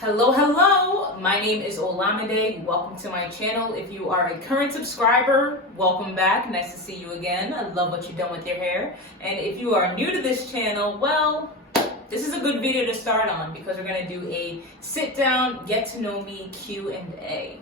Hello, my name is Olamidé. Welcome to my channel. If you are a current subscriber, welcome back. Nice to see you again. I love what you've done with your hair. And if you are new to this channel, well, this is a good video to start on because we're going to do a sit down, get to know me Q&A.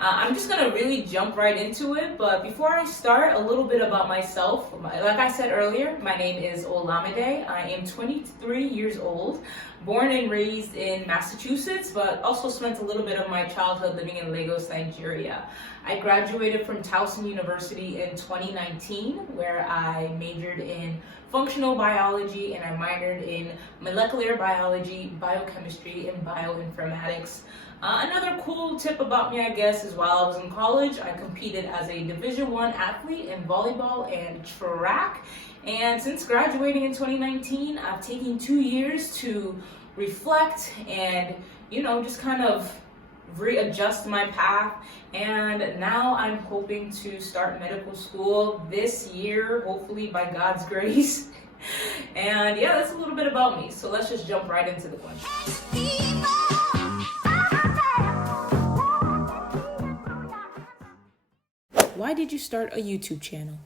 I'm just going to really jump right into it, but before I start, a little bit about myself. Like I said earlier, my name is Olamidé. I am 23 years old, born and raised in Massachusetts, but also spent a little bit of my childhood living in Lagos, Nigeria. I graduated from Towson University in 2019, where I majored in functional biology and I minored in molecular biology, biochemistry, and bioinformatics. Another cool tip about me, I guess, is while I was in college, I competed as a Division I athlete in volleyball and track. And since graduating in 2019, I've taken 2 years to reflect and, just kind of readjust my path. And now I'm hoping to start medical school this year, hopefully by God's grace. And yeah, that's a little bit about me. So let's just jump right into the questions. Why did you start a YouTube channel?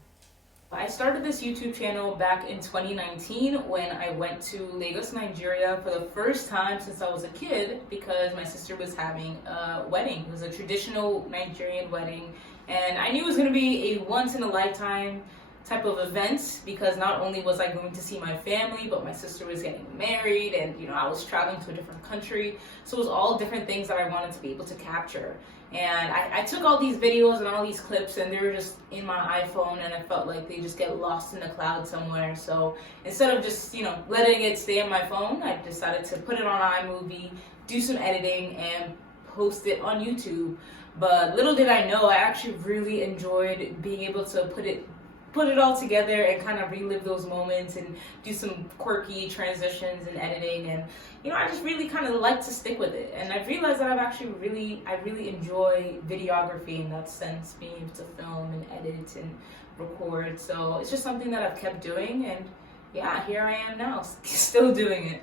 I started this YouTube channel back in 2019 when I went to Lagos, Nigeria for the first time since I was a kid because my sister was having a wedding. It was a traditional Nigerian wedding, and I knew it was going to be a once-in-a-lifetime type of event because not only was I going to see my family, but my sister was getting married and, I was traveling to a different country. So it was all different things that I wanted to be able to capture. And I took all these videos and all these clips and they were just in my iPhone and I felt like they just get lost in the cloud somewhere. So instead of just, letting it stay on my phone, I decided to put it on iMovie, do some editing and post it on YouTube. But little did I know, I actually really enjoyed being able to put it all together and kind of relive those moments and do some quirky transitions and editing. And I just really kind of like to stick with it, and I've realized that I really enjoy videography in that sense, being able to film and edit and record. So it's just something that I've kept doing, and yeah, here I am now, still doing it.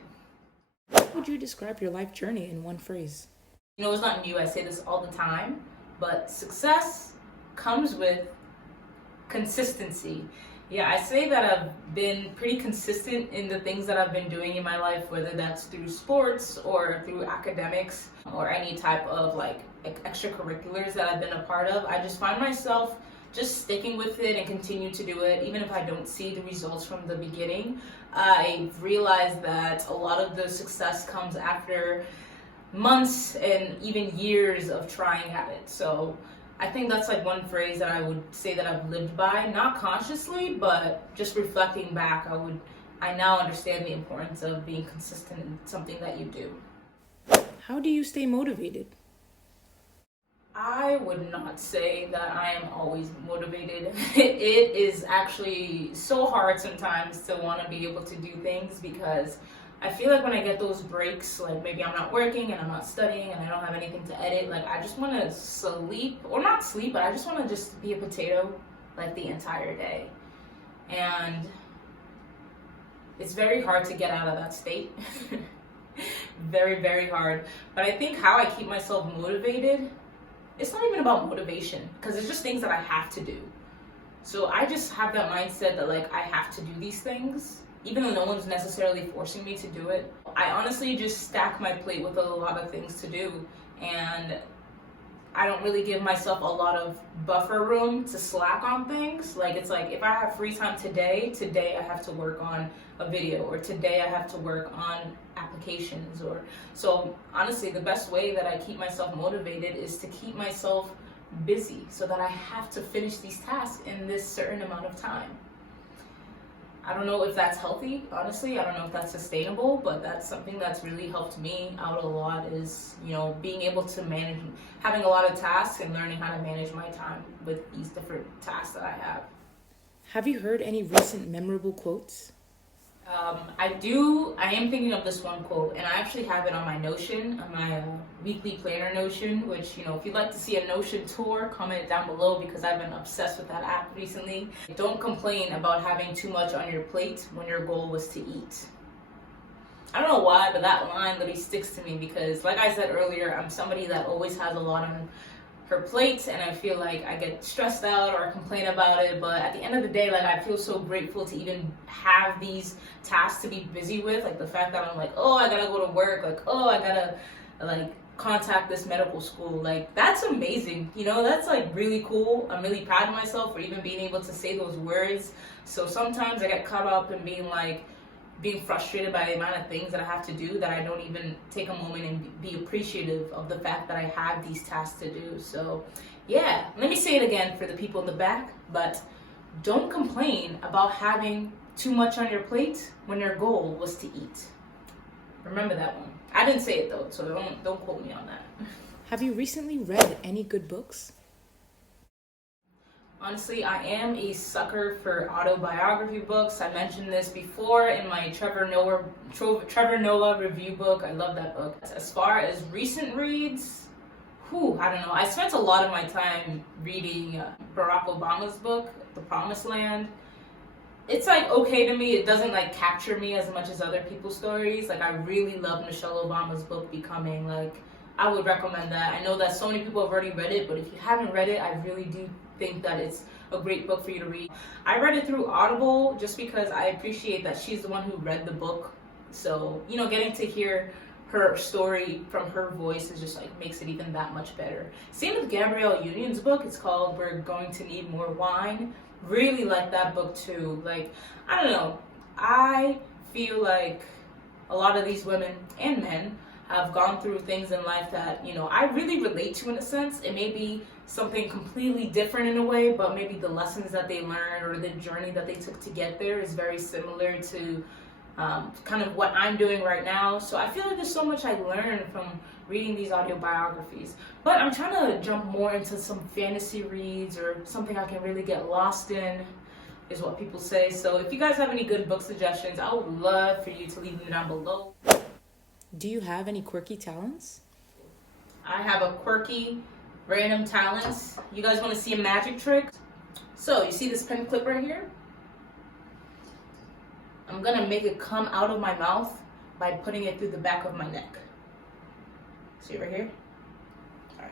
How would you describe your life journey in one phrase? It's not new, I say this all the time, but success comes with consistency. Yeah, I say that I've been pretty consistent in the things that I've been doing in my life, whether that's through sports or through academics or any type of extracurriculars that I've been a part of. I just find myself just sticking with it and continue to do it, even if I don't see the results from the beginning. I realized that a lot of the success comes after months and even years of trying at it. So I think that's one phrase that I would say that I've lived by, not consciously, but just reflecting back, I now understand the importance of being consistent in something that you do. How do you stay motivated? I would not say that I am always motivated. It is actually so hard sometimes to want to be able to do things because I feel like when I get those breaks, maybe I'm not working and I'm not studying and I don't have anything to edit, I just want to sleep, or not sleep, but I just want to just be a potato the entire day. And it's very hard to get out of that state. Very, very hard. But I think how I keep myself motivated, it's not even about motivation because it's just things that I have to do. So I just have that mindset that I have to do these things, even though no one's necessarily forcing me to do it. I honestly just stack my plate with a lot of things to do, and I don't really give myself a lot of buffer room to slack on things. It's if I have free time today I have to work on a video, or today I have to work on applications. So honestly, the best way that I keep myself motivated is to keep myself busy so that I have to finish these tasks in this certain amount of time. I don't know if that's healthy, honestly. I don't know if that's sustainable, but that's something that's really helped me out a lot is, being able to manage, having a lot of tasks and learning how to manage my time with these different tasks that I have. Have you heard any recent memorable quotes? I am thinking of this one quote, and I actually have it on my Notion, on my weekly planner Notion, which, if you'd like to see a Notion tour, comment it down below because I've been obsessed with that app recently. Don't complain about having too much on your plate when your goal was to eat. I don't know why, but that line literally sticks to me because, like I said earlier, I'm somebody that always has a lot on her plate, and I feel like I get stressed out or complain about it. But at the end of the day, like, I feel so grateful to even have these tasks to be busy with. Like the fact that I'm like, oh, I gotta go to work. Like, oh, I gotta like contact this medical school. Like, that's amazing. You know, that's like really cool. I'm really proud of myself for even being able to say those words. So sometimes I get caught up in being frustrated by the amount of things that I have to do that I don't even take a moment and be appreciative of the fact that I have these tasks to do. So yeah, let me say it again for the people in the back, but don't complain about having too much on your plate when your goal was to eat. Remember that one. I didn't say it though, so don't quote me on that. Have you recently read any good books? Honestly, I am a sucker for autobiography books. I mentioned this before in my Trevor Noah review book. I love that book. As far as recent reads, I don't know. I spent a lot of my time reading Barack Obama's book, The Promised Land. It's like okay to me. It doesn't like capture me as much as other people's stories. Like, I really love Michelle Obama's book, Becoming. Like, I would recommend that. I know that so many people have already read it, but if you haven't read it, I really do think that it's a great book for you to read. I read it through Audible just because I appreciate that she's the one who read the book. So, you know, getting to hear her story from her voice is just like makes it even that much better. Same with Gabrielle Union's book. It's called We're Going to Need More Wine. Really like that book too. Like, I don't know. I feel like a lot of these women and men have gone through things in life that, you know, I really relate to in a sense. It may be something completely different in a way, but maybe the lessons that they learned or the journey that they took to get there is very similar to kind of what I'm doing right now. So I feel like there's so much I learned from reading these autobiographies. But I'm trying to jump more into some fantasy reads or something I can really get lost in, is what people say. So if you guys have any good book suggestions, I would love for you to leave them down below. Do you have any quirky talents? I have a quirky, random talents. You guys want to see a magic trick? So you see this pen clip right here? I'm gonna make it come out of my mouth by putting it through the back of my neck. See right here? All right.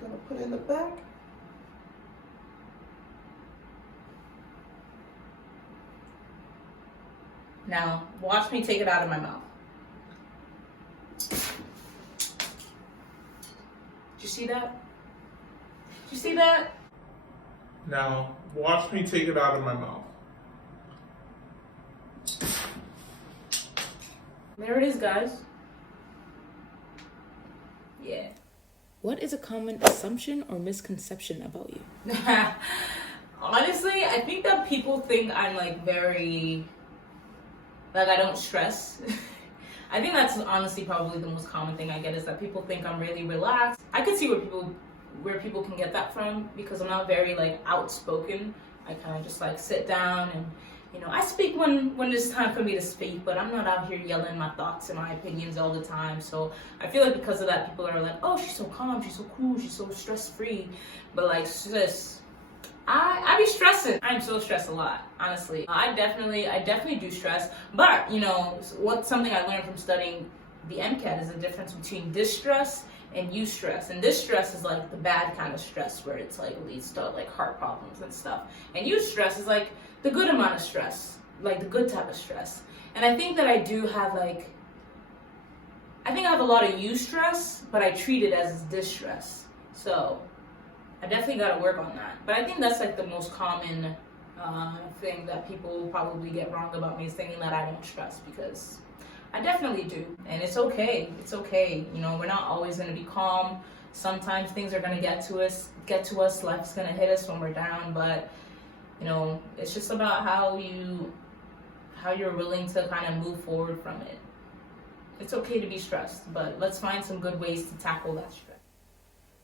Gonna put it in the back. Now, watch me take it out of my mouth. Did you see that? Did you see that? Now, watch me take it out of my mouth. There it is, guys. Yeah. What is a common assumption or misconception about you? Honestly, I think that people think I'm like very, like I don't stress. I think that's honestly probably the most common thing I get is that people think I'm really relaxed. I could see where people can get that from because I'm not very like outspoken. I kind of just like sit down and, you know, I speak when it's time for me to speak, but I'm not out here yelling my thoughts and my opinions all the time. So I feel like because of that, people are like, oh, she's so calm, she's so cool, she's so stress-free. But like, sis, I be stressing. I'm so stressed a lot, honestly. I definitely do stress. But, you know, what's something I learned from studying the MCAT is the difference between distress and eustress. And distress is like the bad kind of stress where it's like leads to like heart problems and stuff. And eustress is like the good amount of stress, like the good type of stress. And I think that I do have like, I think I have a lot of eustress, but I treat it as distress. So I definitely got to work on that. But I think that's like the most common thing that people probably get wrong about me is thinking that I don't stress, because I definitely do. And it's okay. It's okay. You know, we're not always going to be calm. Sometimes things are going to get to us. Life's going to hit us when we're down. But, you know, it's just about how you're willing to kind of move forward from it. It's okay to be stressed, but let's find some good ways to tackle that stress.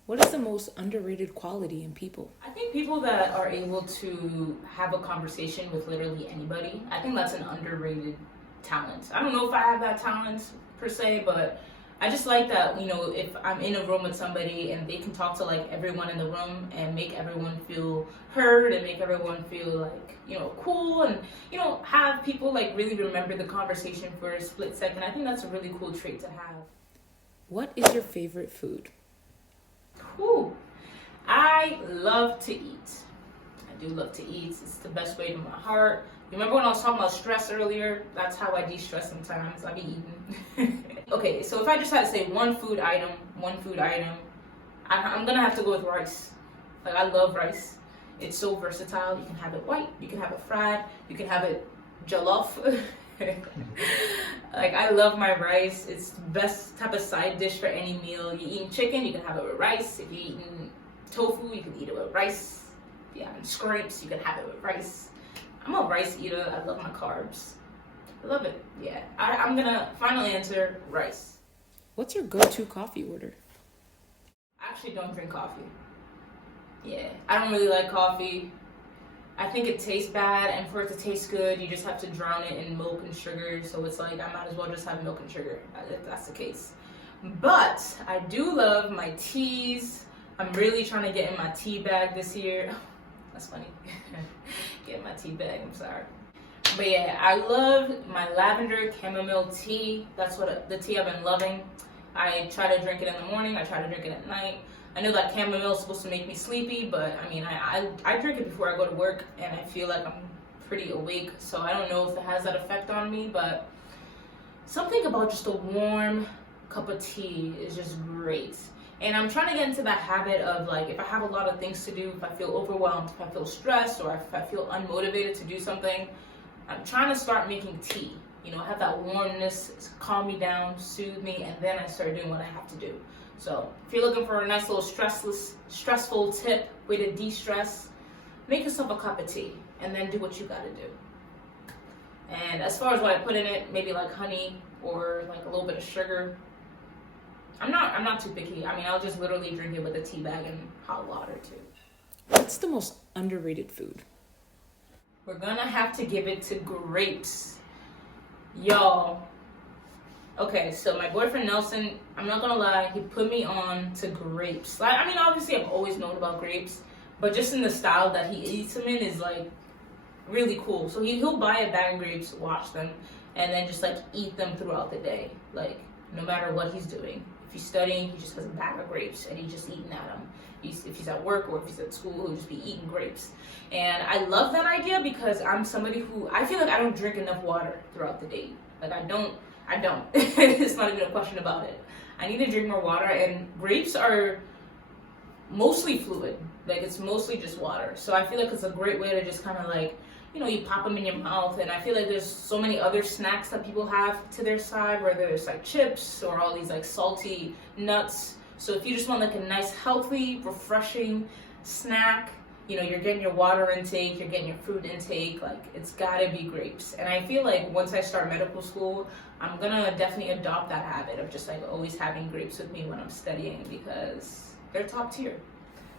What is the most underrated quality in people? I think people that are able to have a conversation with literally anybody, I think that's an underrated talent. I don't know if I have that talent per se, but I just like that, you know, if I'm in a room with somebody and they can talk to like everyone in the room and make everyone feel heard and make everyone feel like, you know, cool, and, you know, have people like really remember the conversation for a split second. I think that's a really cool trait to have. What is your favorite food? Whew. I love to eat. I do love to eat. It's the best way to my heart. Remember when I was talking about stress earlier? That's how I de-stress sometimes. I be eating. Okay, so if I just had to say one food item, I'm gonna have to go with rice. Like, I love rice. It's so versatile. You can have it white, you can have it fried, you can have it jollof. Like, I love my rice. It's the best type of side dish for any meal. You eating chicken, you can have it with rice. If you're eating tofu, you can eat it with rice. Yeah, and scrapes, you can have it with rice. I'm a rice eater. I love my carbs. I love it. Yeah. I'm gonna finally answer rice. What's your go-to coffee order? I actually don't drink coffee. Yeah. I don't really like coffee. I think it tastes bad, and for it to taste good, you just have to drown it in milk and sugar. So it's like, I might as well just have milk and sugar if that's the case. But I do love my teas. I'm really trying to get in my tea bag this year. That's funny. Get my tea bag, I'm sorry. But yeah, I love my lavender chamomile tea. That's what the tea I've been loving. I try to drink it in the morning. I try to drink it at night. I know that chamomile is supposed to make me sleepy, but I mean, I drink it before I go to work, and I feel like I'm pretty awake. So I don't know if it has that effect on me, but something about just a warm cup of tea is just great. And I'm trying to get into that habit of, like, if I have a lot of things to do, if I feel overwhelmed, if I feel stressed, or if I feel unmotivated to do something, I'm trying to start making tea. You know, have that warmness, calm me down, soothe me, and then I start doing what I have to do. So if you're looking for a nice little stressful tip, way to de-stress, make yourself a cup of tea, and then do what you gotta do. And as far as what I put in it, maybe like honey or like a little bit of sugar. I'm not too picky. I mean, I'll just literally drink it with a tea bag and hot water too. What's the most underrated food? We're gonna have to give it to grapes. Y'all. Okay, so my boyfriend Nelson, I'm not gonna lie, he put me on to grapes. Like, I mean, obviously I've always known about grapes, but just in the style that he eats them in is like really cool. So he'll buy a bag of grapes, wash them, and then just like eat them throughout the day. Like, no matter what he's doing. If he's studying, he just has a bag of grapes and he's just eating at them. If he's at work or if he's at school, he'll just be eating grapes. And I love that idea because I'm somebody who, I feel like I don't drink enough water throughout the day. Like, I don't. It's not even a question about it. I need to drink more water, and grapes are mostly fluid. Like, it's mostly just water. So I feel like it's a great way to just kind of like, you know, you pop them in your mouth. And I feel like there's so many other snacks that people have to their side, whether it's like chips or all these like salty nuts. So if you just want like a nice, healthy, refreshing snack, you know, you're getting your water intake, you're getting your fruit intake, like, it's gotta be grapes. And I feel like once I start medical school, I'm gonna definitely adopt that habit of just like always having grapes with me when I'm studying, because they're top tier.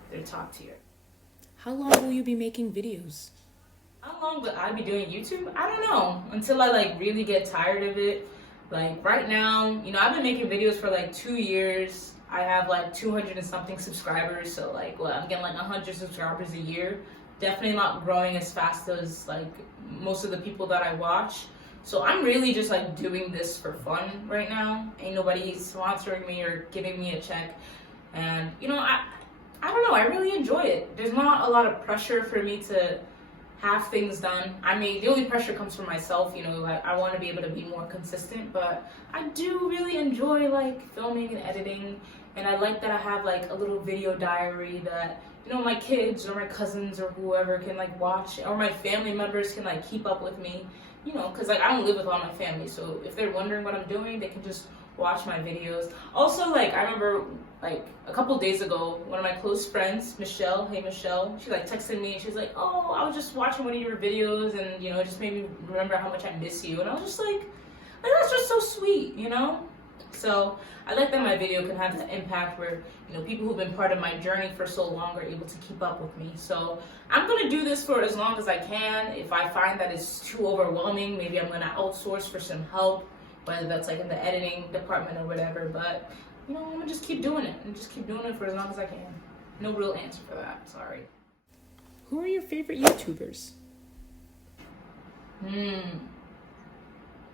They're top tier. How long will you be making videos? How long will I be doing YouTube? I don't know, until I like really get tired of it. Like, right now, you know, I've been making videos for like 2 years. I have like 200 and something subscribers, so like, well, I'm getting like 100 subscribers a year. Definitely not growing as fast as like most of the people that I watch. So I'm really just like doing this for fun right now. Ain't nobody sponsoring me or giving me a check. And you know, I don't know, I really enjoy it. There's not a lot of pressure for me to have things done. I mean, the only pressure comes from myself, you know, like, I want to be able to be more consistent, but I do really enjoy like filming and editing, and I like that I have like a little video diary that, you know, my kids or my cousins or whoever can like watch, or my family members can like keep up with me, you know, because like I don't live with all my family, so if they're wondering what I'm doing, they can just watch my videos. Also, like, I remember like a couple days ago, one of my close friends, Michelle, hey Michelle, she like texted me and she's like, oh, I was just watching one of your videos, and you know, it just made me remember how much I miss you. And I was just like that's just so sweet, you know. So I like that my video can have the impact where, you know, people who've been part of my journey for so long are able to keep up with me. So I'm gonna do this for as long as I can. If I find that it's too overwhelming, maybe I'm gonna outsource for some help. whether that's like in the editing department or whatever. But I'm gonna just keep doing it and just keep doing it for as long as I can. No real answer for that. Sorry. Who are your favorite YouTubers?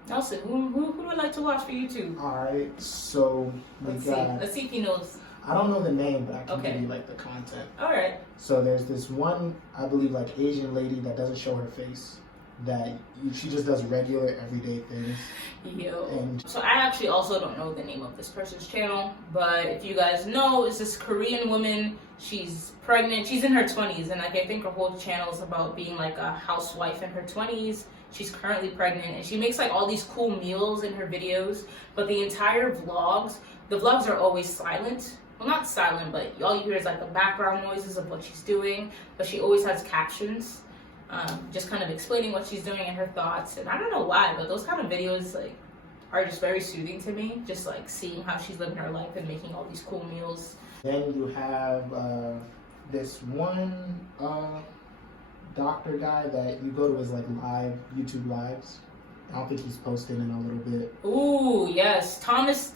Nelson, who do I like to watch for YouTube? Alright, so Let's see if he knows. I don't know the name, but I can Okay. give you like the content. Alright. So there's this one, I believe, like Asian lady that doesn't show her face. She just does regular everyday things. So I actually also don't know the name of this person's channel, but if you guys know, it's this Korean woman. She's pregnant. She's in her 20s, and like I think her whole channel is about being like a housewife in her 20s. She's currently pregnant, and she makes like all these cool meals in her videos. But the entire the vlogs are always silent. Well, not silent, but all you hear is like the background noises of what she's doing. But she always has captions. Just kind of explaining what she's doing and her thoughts. And I don't know why, but those kind of videos like are just very soothing to me. Just like seeing how she's living her life and making all these cool meals. Then you have this one doctor guy that you go to his like YouTube lives. I don't think he's posted in a little bit. Ooh, yes. Terence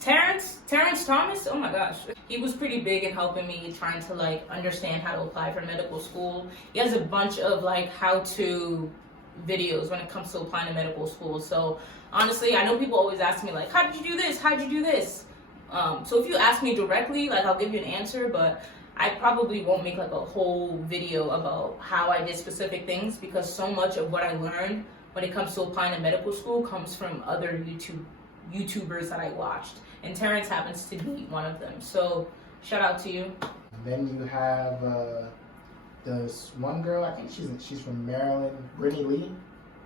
Thomas? Oh my gosh. He was pretty big in helping me trying to like understand how to apply for medical school. He has a bunch of like how-to videos when it comes to applying to medical school. So honestly, I know people always ask me like, how did you do this? How did you do this? So if you ask me directly, like I'll give you an answer, but I probably won't make like a whole video about how I did specific things because so much of what I learned when it comes to applying to medical school comes from other YouTubers that I watched. And Terence happens to be one of them. So shout out to you. And then you have this one girl, I think she's from Maryland, Breeny Lee.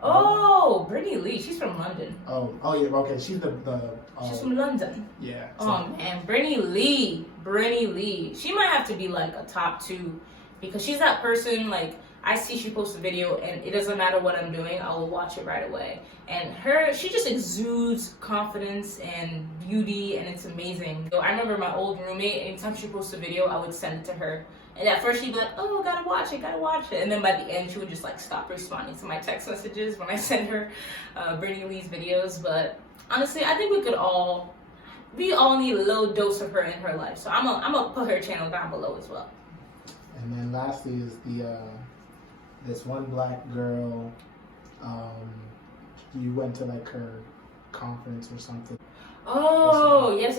Oh, Breeny Lee. She's from London. Oh yeah, okay. She's She's from London. Yeah. Oh man, Breeny Lee. She might have to be like a top 2 because she's that person like I see she posts a video and it doesn't matter what I'm doing, I will watch it right away. And she just exudes confidence and beauty and it's amazing. So I remember my old roommate, anytime she posts a video, I would send it to her. And at first she'd be like, oh, gotta watch it. And then by the end, she would just like stop responding to my text messages when I send her Breeny Lee's videos. But honestly, I think we all need a little dose of her in her life. So I'm gonna put her channel down below as well. And then lastly is this one black girl. You went to like her conference or something. Oh, yes.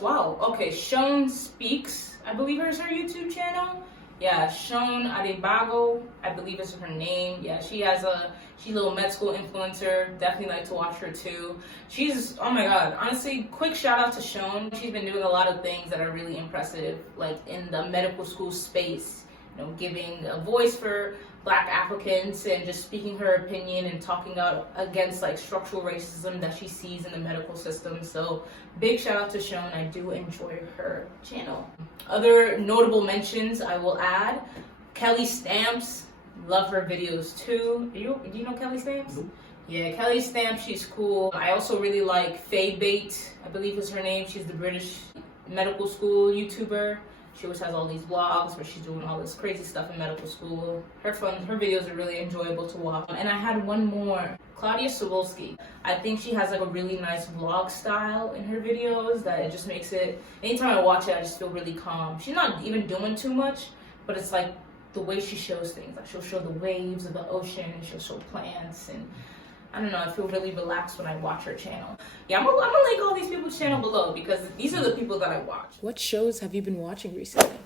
Wow. Okay, Seun Speaks, I believe is her YouTube channel. Yeah, Seun Adebago, I believe is her name. Yeah, she's a little med school influencer. Definitely like to watch her too. Oh my god, honestly, quick shout out to Seun. She's been doing a lot of things that are really impressive, like in the medical school space. Giving a voice for Black applicants and just speaking her opinion and talking out against like structural racism that she sees in the medical system. So big shout out to Seun. I do enjoy her channel. Other notable mentions I will add, Kelly Stamps. Love her videos too. Do you know Kelly Stamps? Nope. Yeah, Kelly Stamps, she's cool. I also really like Faye Bate, I believe is her name. She's the British medical school YouTuber. She always has all these vlogs where she's doing all this crazy stuff in medical school. Her videos are really enjoyable to watch. And I had one more, Claudia Sulewski. I think she has like a really nice vlog style in her videos that it just makes it, anytime I watch it, I just feel really calm. She's not even doing too much, but it's like the way she shows things. Like she'll show the waves of the ocean, and she'll show plants, and I don't know, I feel really relaxed when I watch her channel. Yeah, I'm gonna link all these people's channel below because these are the people that I watch. What shows have you been watching recently?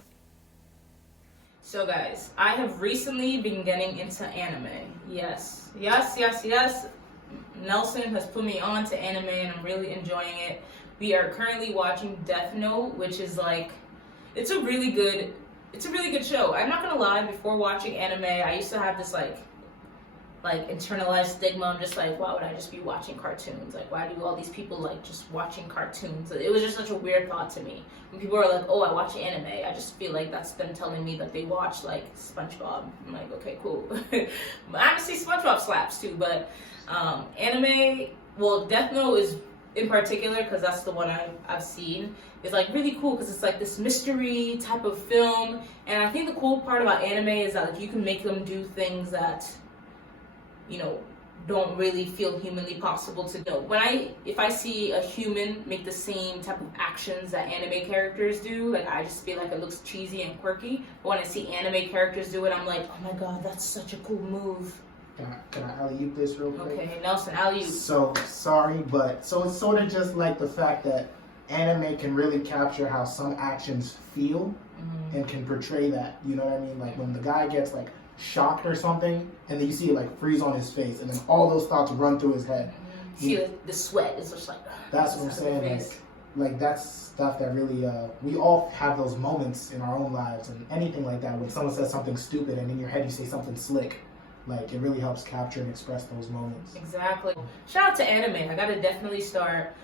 So guys, I have recently been getting into anime. Yes. Nelson has put me on to anime and I'm really enjoying it. We are currently watching Death Note, which is like, it's a really good show. I'm not gonna lie, before watching anime, I used to have this like internalized stigma. I'm just like, why would I just be watching cartoons? Like, why do all these people like just watching cartoons? It was just such a weird thought to me. When people are like, oh, I watch anime, I just feel like that's them telling me that they watch like SpongeBob. I'm like, okay, cool. Honestly, SpongeBob slaps too, but anime, well, Death Note is in particular, because that's the one I've seen, is like really cool because it's like this mystery type of film. And I think the cool part about anime is that like you can make them do things that, don't really feel humanly possible to do. If I see a human make the same type of actions that anime characters do, like I just feel like it looks cheesy and quirky. But when I see anime characters do it, I'm like, oh my god, that's such a cool move. Can I alley-oop this real quick? Okay, Nelson, alley-oop. So, sorry, but so it's sort of just like the fact that anime can really capture how some actions feel and can portray that. You know what I mean? Like when the guy gets like shocked or something, and then you see it like freeze on his face, and then all those thoughts run through his head. See the sweat is just like. That's what I'm saying. Like that's stuff that really we all have those moments in our own lives, and anything like that when someone says something stupid and in your head you say something slick. Like it really helps capture and express those moments. Exactly. Shout out to anime. I gotta definitely start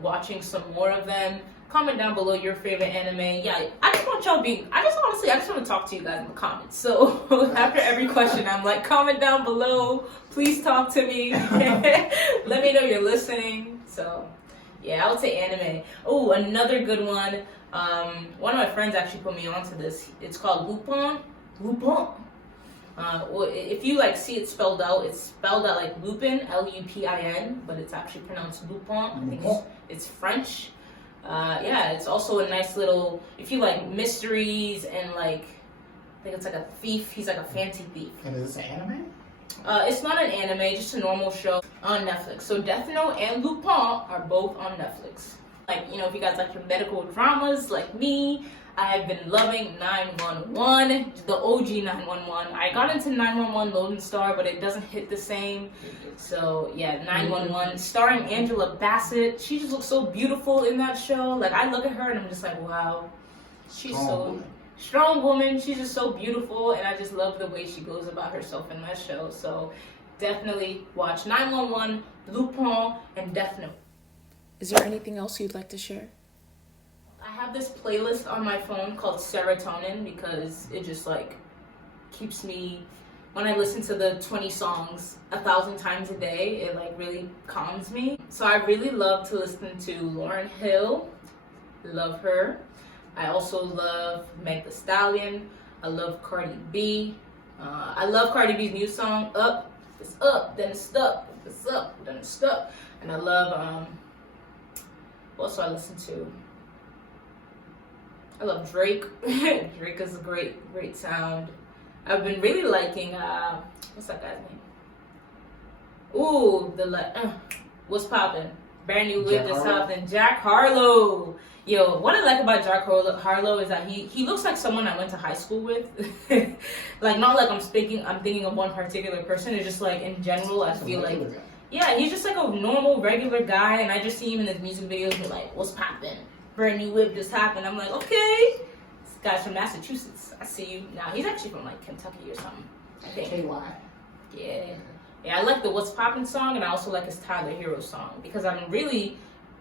watching some more of them. Comment down below your favorite anime. Yeah, I just want y'all I just want to talk to you guys in the comments. So after every question, I'm like, comment down below. Please talk to me. Let me know you're listening. So yeah, I would say anime. Oh, another good one. One of my friends actually put me onto this. It's called Lupin. Lupin. Well, if you like see it spelled out, it's spelled out like Lupin, Lupin, but it's actually pronounced Lupin. I think it's French. Yeah, it's also a nice little, if you like mysteries and like, I think it's like a thief. He's like a fancy thief. And is this an anime? It's not an anime, just a normal show on Netflix. So Death Note and Lupin are both on Netflix. Like, you know, if you guys like your medical dramas like me, I have been loving 911, the OG 911. I got into 911 Lone Star, but it doesn't hit the same. So yeah, 911, starring Angela Bassett. She just looks so beautiful in that show. Like I look at her and I'm just like, wow, she's so strong woman. She's just so beautiful, and I just love the way she goes about herself in that show. So definitely watch 911, Lupin, and Death Note. Is there anything else you'd like to share? I have this playlist on my phone called Serotonin because it just like keeps me, when I listen to the 20 songs 1,000 times a day, it like really calms me. So I really love to listen to Lauryn Hill, love her. I also love Meg Thee Stallion. I love Cardi B. I love Cardi B's new song, Up. It's up, then it's stuck. It's up, then it's stuck. And I love, what else do I listen to? I love Drake. Drake is a great sound. I've been really liking, what's that guy's name? Ooh, what's poppin'? Brand new whip that's poppin'. Jack Harlow. Yo, what I like about Jack Harlow is that he looks like someone I went to high school with. Like, not like I'm thinking of one particular person. It's just like, in general, I feel like, yeah, he's just like a normal, regular guy, and I just see him in his music videos and like, what's poppin'? Brand new whip just happened. I'm like, okay. This guy's from Massachusetts. I see you. Nah, he's actually from like Kentucky or something, I think. KY. Yeah. Yeah, I like the What's Poppin' song, and I also like his Tyler Hero song because I've been really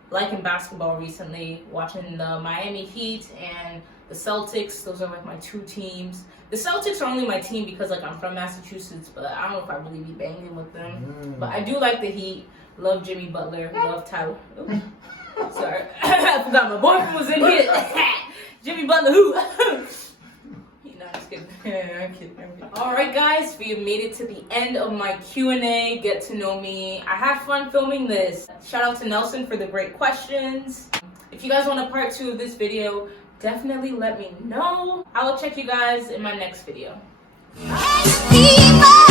liking basketball recently, watching the Miami Heat and the Celtics. Those are like my two teams. The Celtics are only my team because like I'm from Massachusetts, but I don't know if I really be banging with them. But I do like the Heat. Love Jimmy Butler. Love Tyler. Ooh. Sorry, I forgot my boyfriend was in here. Jimmy Butler, who? No, I'm just kidding. I'm kidding. All right, guys, we have made it to the end of my Q&A. Get to know me. I had fun filming this. Shout out to Nelson for the great questions. If you guys want a part 2 of this video, definitely let me know. I will check you guys in my next video. Hey, people!